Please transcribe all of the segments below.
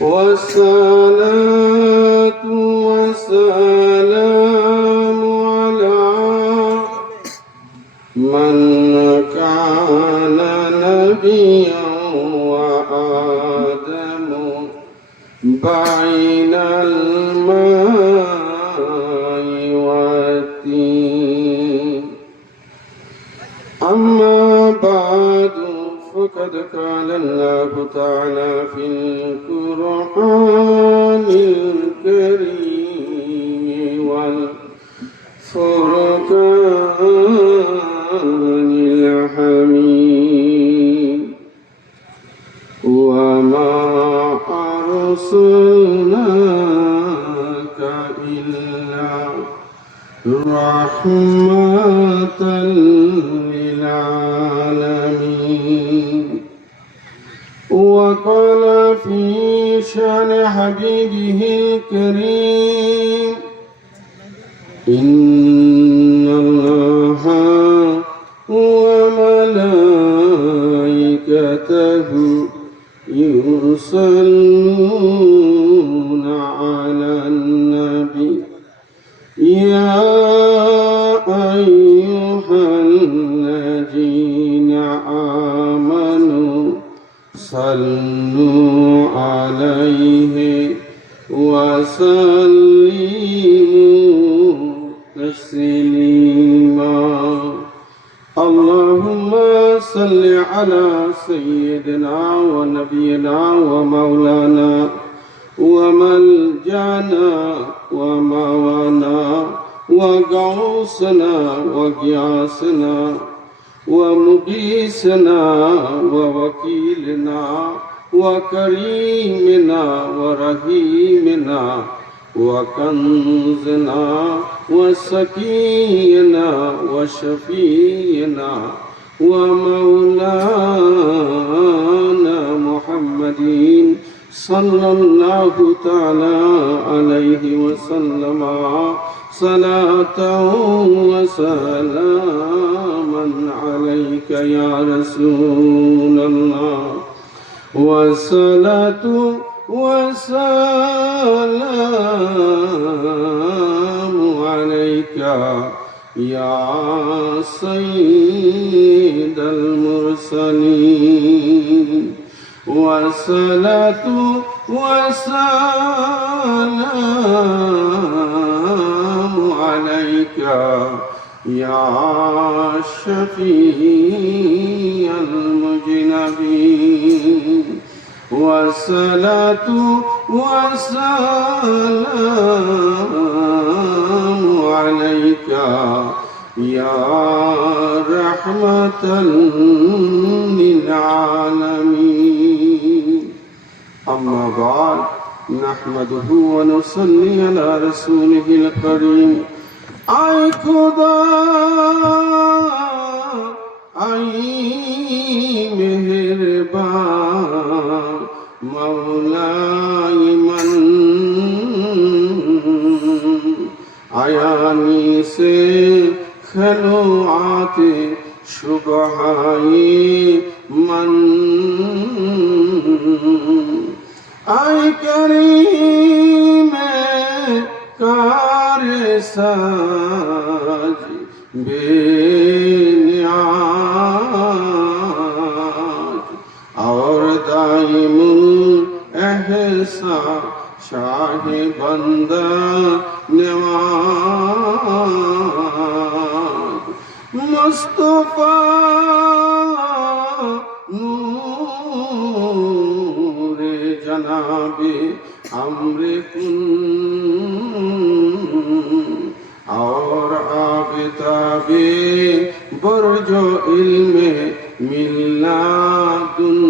والصلاة والسلام على من كان نبيا وآدم بين الماء والطين. أما بعد فقد قال الله تعالى في القرآن الكريم والفرقان الحميد: وما أرسلناك إلا رحمة للعالمين. وقال في شأن حبيبه الكريم: إن الله وملائكته يصلون على النبي يا أيها الذين آمنوا صلوا عليه وسلموا تسليما. اللهم صل على سيدنا ونبينا ومولانا وملجانا وموانا وغوثنا وغياثنا ومغيثنا ووكيلنا وكريمنا ورحيمنا وكنزنا وسكينا وشفينا ومولانا محمد صلى الله تعالى عليه وسلم صلاة وسلاما عليك يا رسول الله، والصلاة والسلام عليك يا سيد المرسلين، والصلاة والسلام عليك يا شفيع المذنبين، والصلاة والسلام عليك يا رحمة للعالمين. أما بعد، نحمده ونصلي على رسوله الكريم. آي خدا آي मेहरबान मौलाए मन आयानी से खलो आते शुबहाए मन आय करीम कार साज बेनियाज और दाइमुल एहसा शाह बंदा नवाज मुस्तफा नूरे जनाबे अम्रे कुन और आबिताबे बरजो इल्मे मिल्लादुन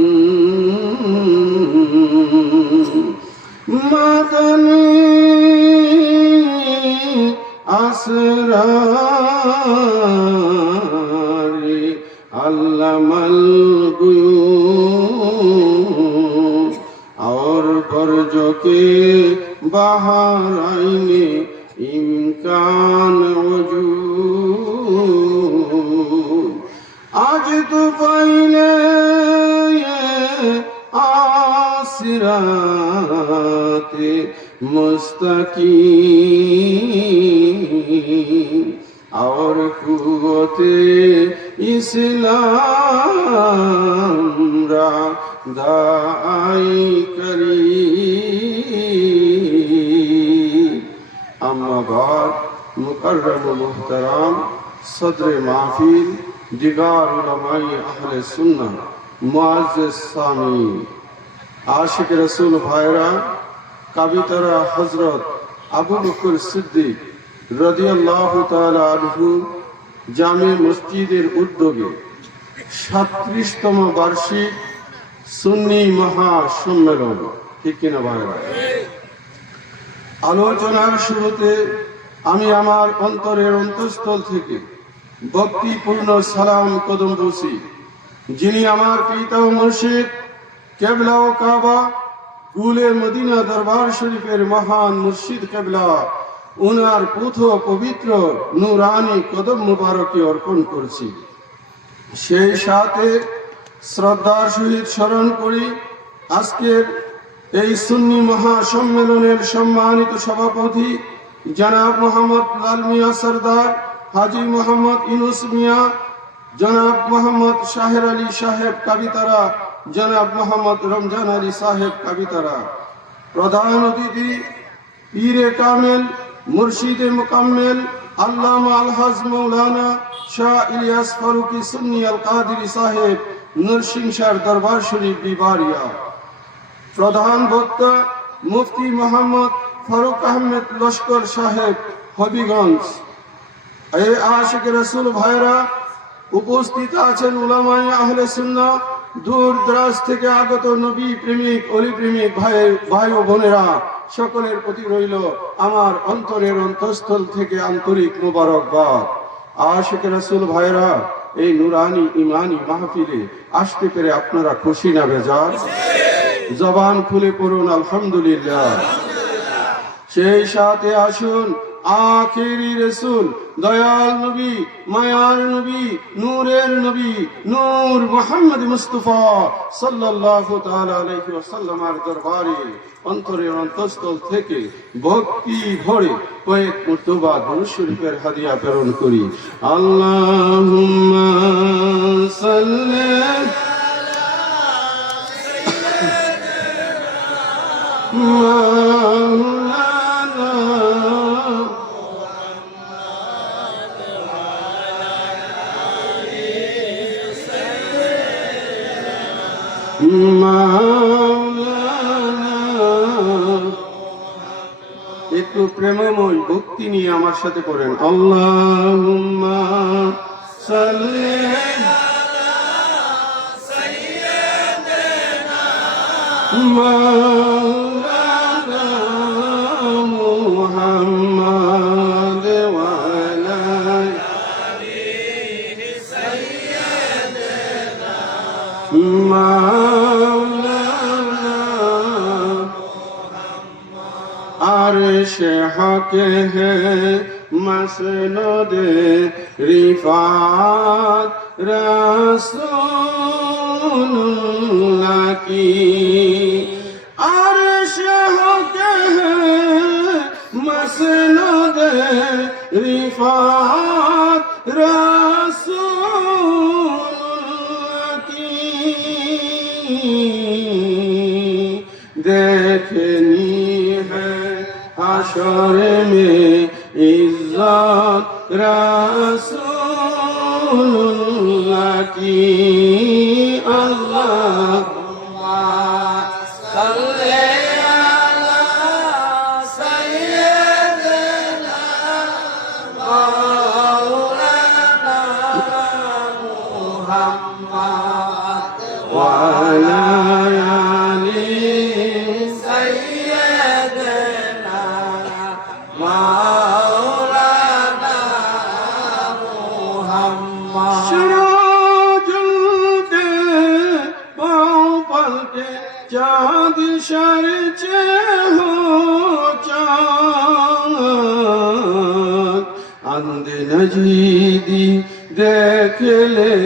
मदनी असरारे अल्लामल गुयूब और बरजो के बाहर आईने इम्कान वजूद आज तो पहले आसे सिराते मुस्तकीम और कुव्वते इस्लाम रा दाई करी। अम्मा बाद मुकर्रम मुहतरम सदर महफिल दिगार उलमाए अहले सुन्नत मुअज़्ज़िज़ सामीन आशिक रसूल भाईरा कवितारा हजरत আবু বকর সিদ্দিক রাদিয়াল্লাহু তাআলা আনহু জামে মসজিদের উদ্যোগে 37তম বার্ষিক সুন্নি মহাসম্মেলন, ঠিক কিনা ভাইরা? আলোচনার শুরুতে আমি আমার অন্তরের অন্তঃস্থল থেকে ভক্তিপূর্ণ সালাম কদম বসি যিনি আমার পিতা ও মুর্শিদ কেবলা ও কাবা কুলে মদিনা দরবার শরীফের মহান মুর্শিদ কেবলা উনার পুথ পবিত্র নূরানি কদম মুবারকে অর্পণ করছি। সেই সাথে শ্রদ্ধার সহিত স্মরণ করি আজকের এই সুন্নি মহাসম্মেলনের সম্মানিত সভাপতি জনাব মোহাম্মদ লাল মিয়া সরদার, হাজী মোহাম্মদ ইউনুস মিয়া, জনাব মোহাম্মদ শাহের আলী সাহেব কাবিতারা, জনাব মোহাম্মদ রমজান আলী সাহেব কাবিতারা, প্রধান অতিথি পীরে কামেল মুর্শিদে মুকাম্মেল আল্লামা আলহাজ মৌলানা শাহ ইলিয়াস ফারুকি সুন্নি আল কাদিরি সাহেব নরসিংসার দরবার শরীফ বিবারিয়া, প্রধান বক্তা মুফতি মোহাম্মদ ফারুক আহমেদ লস্কর সাহেব হবিগঞ্জ। এই আশিক রাসূল ভাইরা উপস্থিত আছেন উলামায়ে আহলে সুন্নাহ, দূর দরাজ থেকে আগত নবী প্রেমিক অলি প্রেমিক ভাই ও বোনেরা, সকলের প্রতি রইল আমার অন্তরের অন্তঃস্থল থেকে আন্তরিক মোবারকবাদ। আশিক রাসূল ভাইরা, এই নুরানি ইমানি মাহফিলে আসতে পেরে আপনারা খুশি না বেজার? জবান খুলে পড়ুন আলহামদুলিল্লাহ। সেই সাথে আসুন আখেরি রসুল দয়াল নবী মায়ার নবী নূরের নবী নূর মুহাম্মদ মুস্তাফা সাল্লাল্লাহু তাআলা আলাইহি ওয়াসাল্লামের দরবারে অন্তরের অন্তঃস্থল থেকে ভক্তি ভরে কয়েক মর্তবা দুরূদ শরীফের হাদিয়া প্রেরণ করি। আল্লাহুম্মা সাল্লি মাওলানা একটু প্রেমময় ভক্তি নিয়ে আমার সাথে পড়েন। আল্লাহুম্মা সাল্লি আলা সাইয়্যিদিনা মাওলানা মুহাম্মাদ ওয়া আলা আলিহি সাইয়্যিদিনা আরশে হকে হে মসনদে রিফাত রাসূলুল্লাহ কি। আরশে হকে হে মসনদে রিফাত রাসূলুল্লাহ কি। देखनी है हशर में इज्जत रसूलुल्लाह की। अल्लाहुम्मा सल्ली अला सय्यिदिना मौलाना मुहम्मद व अला चाँद शर्चे हो चाँद अंध नजीदी देख ले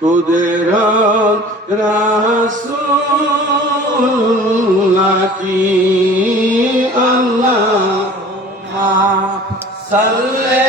कुदरत रसूल কি আল্লাহুম্মা সাল্লি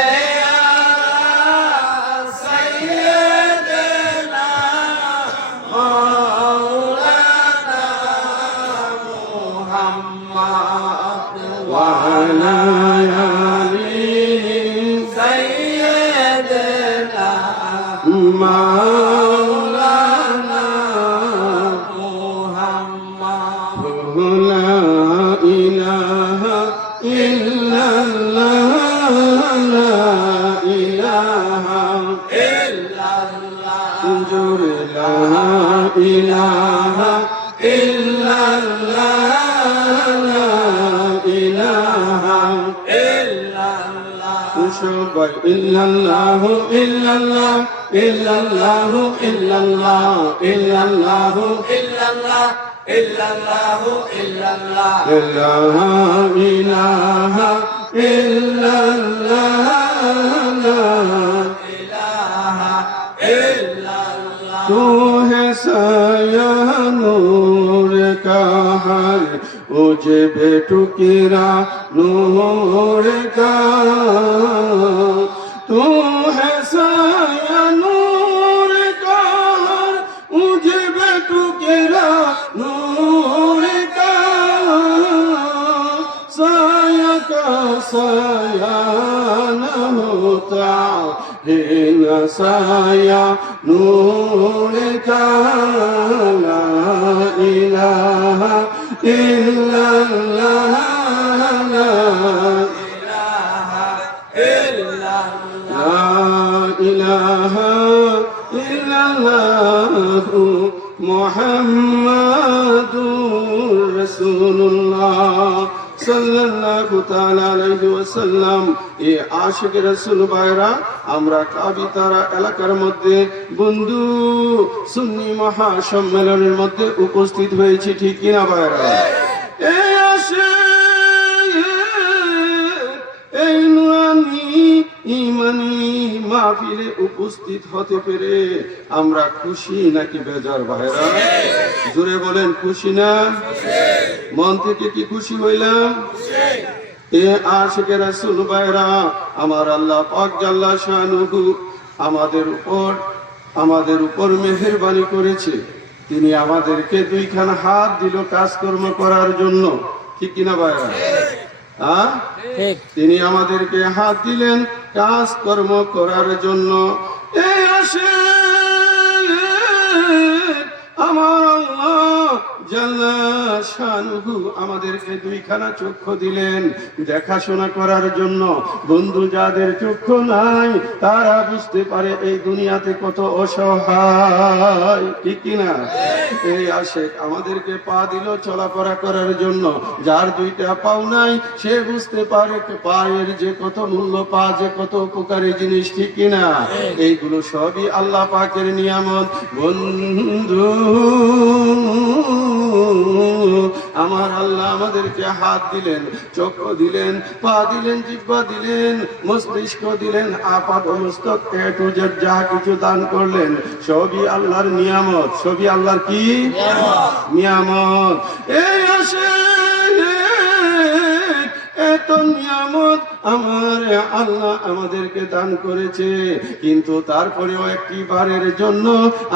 illallahu illallah illallahu illallah illallahu illallah illallahu illallah la ilaha illallah la ilaha illallah tu hai saya nur ka har उजब टुकरा नूर का तू है साया नूर का उजब टुकरा नूर का साया का साया न होता है न साया नूर का ला इलाहा illallah la ilaha illallah la ilaha illallah muhammadur rasulullah sallallahu ta'ala alayhi wa sallam এ আশিক রাসূল ভাইরা আমরা কাবিতারা এলাকার মধ্যে বন্ধু সুন্নি মহা সম্মেলনের মধ্যে উপস্থিত হয়েছি ঠিক কি না ভাইরা এই এই নুরানি ইমানি মাহফিলে উপস্থিত হতে পেরে আমরা খুশি নাকি বেজার ভাইরা জোরে বলেন খুশি না মন থেকে কি খুশি হইলাম এ আশিকে রাসূল ভাইরা আমার আল্লাহ পাক জাল্লা শানুহু আমাদের উপর মেহেরবানি করেছে তিনি আমাদেরকে দুইখানা হাত দিল কাজকর্ম করার জন্য ঠিক কিনা ভাইরা ঠিক তিনি আমাদেরকে হাত দিলেন কাজকর্ম করার জন্য এই আসে আমার আল্লাহ জাল্লা শানুহু আমাদেরকে দুইখানা চক্ষু দিলেন দেখাশোনা করার জন্য বন্ধু যাদের চক্ষু নাই তারা বুঝতে পারে এই দুনিয়াতে কত অসহায় ঠিক কিনা এই আশেক আমাদেরকে পা দিল চলাফেরা করার জন্য যার দুইটা পাও নাই সে বুঝতে পারে পায়ের যে কত মূল্য পা যে কত উপকারী জিনিস ঠিক কিনা এইগুলো সবই আল্লাহ পাকের নিয়ামত বন্ধু আমার আল্লাহ আমাদেরকে হাত দিলেন চক্ষু দিলেন পা দিলেন জিহ্বা দিলেন মস্তিষ্ক দিলেন আপাত মস্তক টু জেড যা কিছু দান করলেন সবই আল্লাহর নিয়ামত সবই আল্লাহর কি নিয়ামত এই আসে এত নিয়ামত আমার আল্লাহ আমাদেরকে দান করেছে কিন্তু তারপরেও একটি বারের জন্য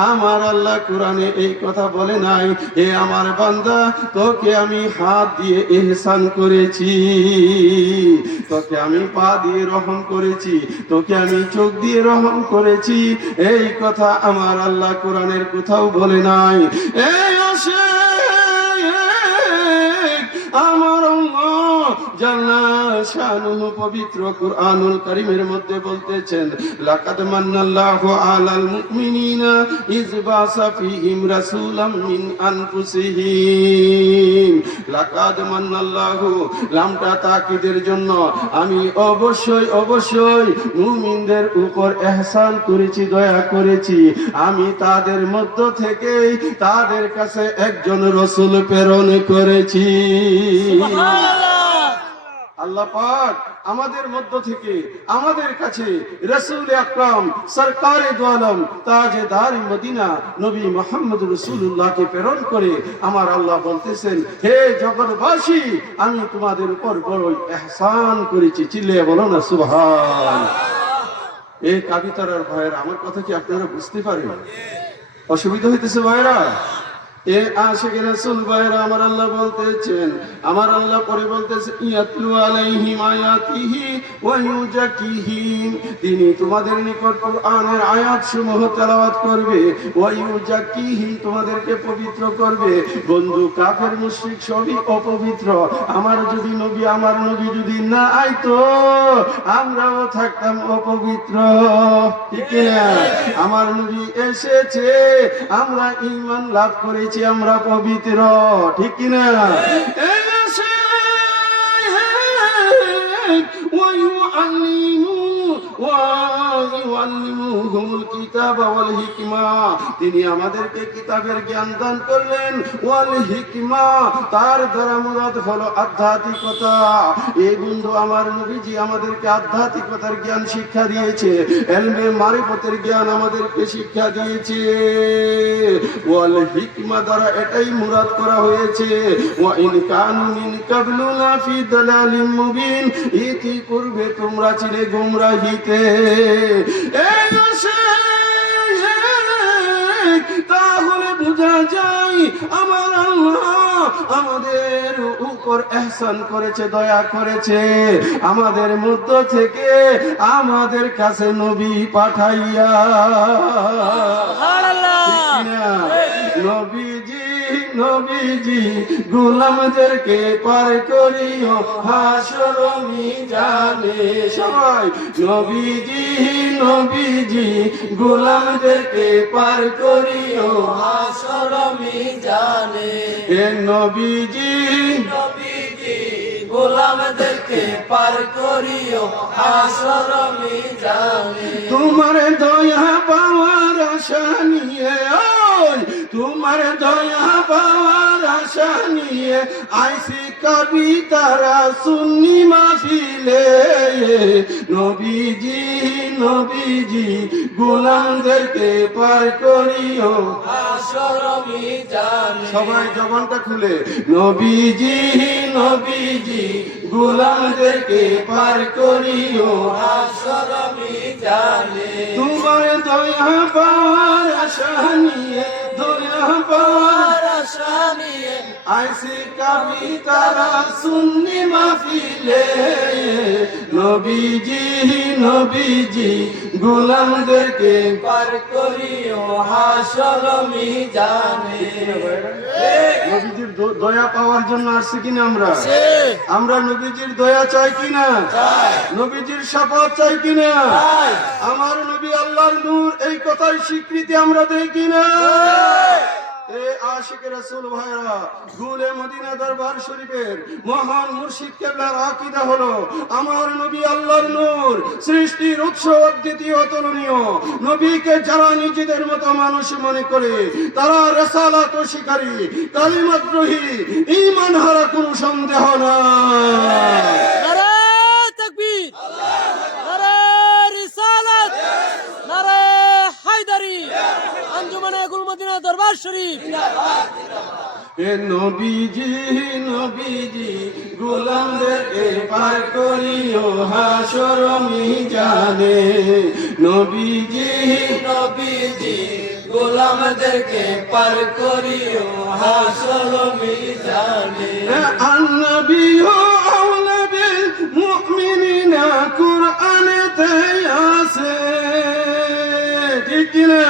আমার আল্লাহ কোরআনে এই কথা বলে নাই হে আমার বান্দা তোকে আমি হাত দিয়ে ইহসান করেছি তোকে আমি পা দিয়ে রহম করেছি তোকে আমি চোখ দিয়ে রহম করেছি এই কথা আমার আল্লাহ কোরআনের কোথাও বলে নাই এই আসে আমার জাল্লা শানুহু পবিত্র কুরআনুল কারীমের মধ্যে বলতেছেন লাকাদ মান্নাল্লাহু আলাল মুমিনিনা ইয বাসা ফীহিম রাসূলাম মিন আনফুসিহিম লাকাদ মান্নাল্লাহু লামটা তাকিদের জন্য আমি অবশ্যই মুমিনদের উপর ইহসান করেছি দয়া করেছি আমি তাদের মধ্য থেকেই তাদের কাছে একজন রাসূল প্রেরণ করেছি সুবহানাল্লাহ আল্লাহ পাক আমাদের মধ্য থেকে আমাদের কাছে রাসূল আকরাম সরকারে দু আলম তাজেদার মদিনা নবী মুহাম্মদ রাসূলুল্লাহকে প্রেরণ করে আমার আল্লাহ বলতেছেন, হে জগৎবাসী, আমি তোমাদের উপর বড় ইহসান করেছি। চিল্লিয়ে বলো না সুবহান। এই কবিতার ভাইয়েরা, আমার কথা কি আপনারা বুঝতে পারেন? অসুবিধা হইতেছে ভাইয়েরা? এ আশিক রাসূল ভাইরা, আমার আল্লাহ বলতেছেন, আমার আল্লাহ পরে বলতেছে, ইয়াতলু আলাইহিম আয়াতিহি ওয়া ইউজাক্কিহিম, তিনি তোমাদের নিকট কুরআনের আয়াত সমূহ তেলাওয়াত করবে, ওয়া ইউজাক্কিহিম, তোমাদেরকে পবিত্র করবে। বন্ধু, কাফের মুশরিক সবই অপবিত্র। আমার নবী যদি না আইতো, আমরাও থাকতাম অপবিত্র, ঠিক না? আমার নবী এসেছে, আমরা ঈমান লাভ করেছি, আমরা পবিত্র, ঠিক কিনা? তিনি আমাদেরকে কিতাবের জ্ঞান দান করলেন, ওয়াল হিকমা, তার দ্বারা মুরাদ হলো আধ্যাত্মিকতা। এই বন্ধু, আমার নবীজি আমাদেরকে আধ্যাত্মিকতার জ্ঞান শিক্ষা দিয়েছে, ইলমে মারিফতের জ্ঞান আমাদেরকে শিক্ষা দিয়েছে। ওয়াল হিকমা দ্বারা এটাই মুরাদ করা হয়েছে, ওয়া ইন কানু মিন কাবলু লা ফি দালালিম মুবিন, ইতিপূর্বে তোমরা ছিলে গোমরাহিতে। তাহলে বোঝা যায় আমার আল্লাহ আমাদের উপর ইহসান করেছে, দয়া করেছে, আমাদের মধ্য থেকে আমাদের কাছে নবী পাঠাইয়া। নবীজি গোলামদেরকে পার করিও হাসর মিজানে। সবাই নবীজি গোলামদেরকে পার করিও হাসর মিজানে। হে নবীজি গোলামদেরকে পার করিও হাসর মিজানে। তোমার দয়া পাওয়ার আশা নিয়ে, তোমার দয়া পাওয়ার আশা নিয়ে আইসি কবিতারা সুন্নি মাহফিলে। নবীজি গোলামদেরকে পার করিও হাসর মিজানে। সবাই জবানটা খুলে, নবীজি গোলামদেরকে পার করিও হাসর মিজানে। তোমার দয়া পাওয়ার আশা নিয়ে, দয়া পাওয়ার আশা নিয়ে আইসি কবিতারা সুন্নি মাহফিলে। নবীজি গোলামদেরকে পার করিও হাসর মিজানে। নবীজির দয়া পাওয়ার জন্য আসছি কিনা আমরা নবীজির দয়া চাই কিনা? নবীজির শাফাত চাই কিনা? আমার নবী আল্লাহর নূর, এই কথার স্বীকৃতি আমরা দেই কিনা? আশিক রাসূল ভাইরা, গুলে মদিনা দরবার শরীফের মহান মুর্শিদ কেবলার আকীদা হলো আমার নবী আল্লাহর নূর, সৃষ্টির উৎস, অদ্বিতীয়, অতুলনীয়। নবীকে যারা নিজেদের মতো মানুষ মনে করে তারা রিসালাত শিকারী, কালিমাদ্রোহী, ঈমান হারা, কোনো সন্দেহ নাই। নারে তাকবীর, নারে রিসালাত, নারে হায়দারি, আঞ্জুমানে গুল মদিনা দরবার শরীফ। হে নবীজি গোলামদেরকে পার করিও হাসর মিজানে। নবীজি গোলামদেরকে পার করিও হাসর মিজানে। আন-নবিয়্যু আওলা বিল মুমিনিনা, কুরআনেতে আছে, ঠিক না?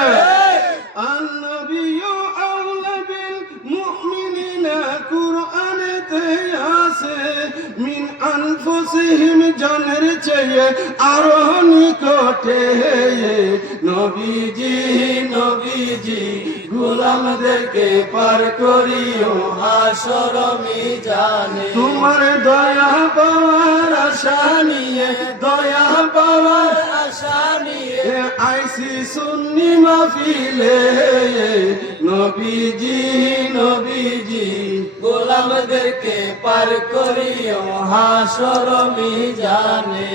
আন-নবিয়্যু আওলা বিল মুমিনিনা, কুরআনেতে আছে, মিন আনফুসিহিম, জানের চেয়ে আরো নিকটে। নবীজি গোলামদেরকে পার করিও হাসর মিজানে তোমার দয়া পাওয়ার আশা নিয়ে দয়া পাওয়ার আশা নিয়ে আইসি সুন্নি মাহফিলে নবীজি নবীজি গোলামদেরকে পার করিও হাসর মিজানে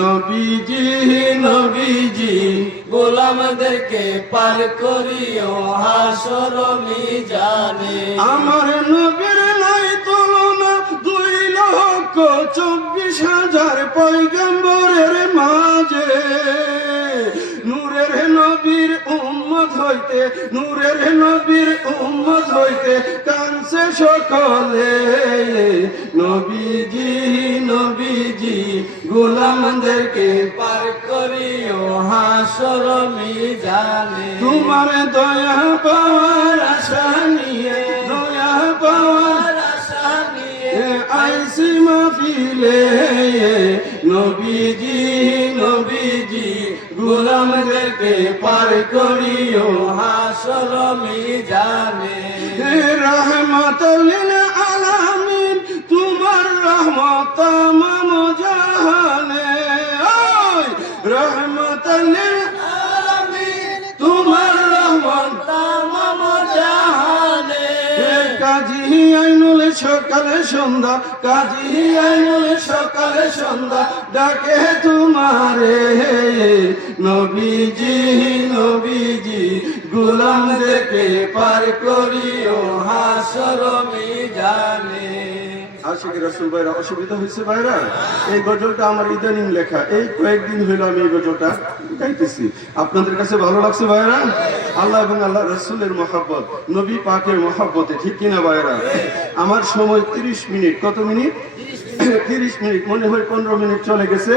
নবীজি নবীজি গোলামদেরকে পার করিও হাসর মিজানে আমার নবীর নাই তুলনা 2,24,000 পয়গম্বরের মাঝে নূরের নবীর উম্মত হইতে নূরের নবীর উম্মত হইতে কানছে সকলে নবীজি নবীজি গোলামদেরকে পার করিও হাসর মিজানে তোমার দয়া পাওয়ার আশা নিয়ে দয়া পাওয়ার আশা নিয়ে আইসি মাহফিলে নবীজি নবীজি গোলামদেরকে পার করিও হাসর মিজানে রহমতুল লিল আলামিন তোমার রহমত তামাম জাহানে ওই রহমতুল লিল আলামিন তোমার রহমত তামাম জাহানে কাজী আইনুল সকালে সন্ধ্যা কাজী আইনুল সকালে সন্ধ্যা ডাকে তোমারে নবীজি নবীজি গোলামদেরকে পার করিও হাসর মিজানে আশিক রাসূল ভাইরা অসুবিধা হয়েছে ভাইরা এই গজলটা আমার ইদানিং লেখা এই কয়েকদিন হইল আমি এই গজলটা গাইতেছি আপনাদের কাছে ভালো লাগছে ভাইরা আল্লাহ এবং আল্লাহ রাসূলের মহব্বত নবী পাকের মহব্বতে ঠিক কিনা ভাইরা আমার সময় 30 মিনিট কত মিনিট 30 মিনিট মনে হয় 15 মিনিট চলে গেছে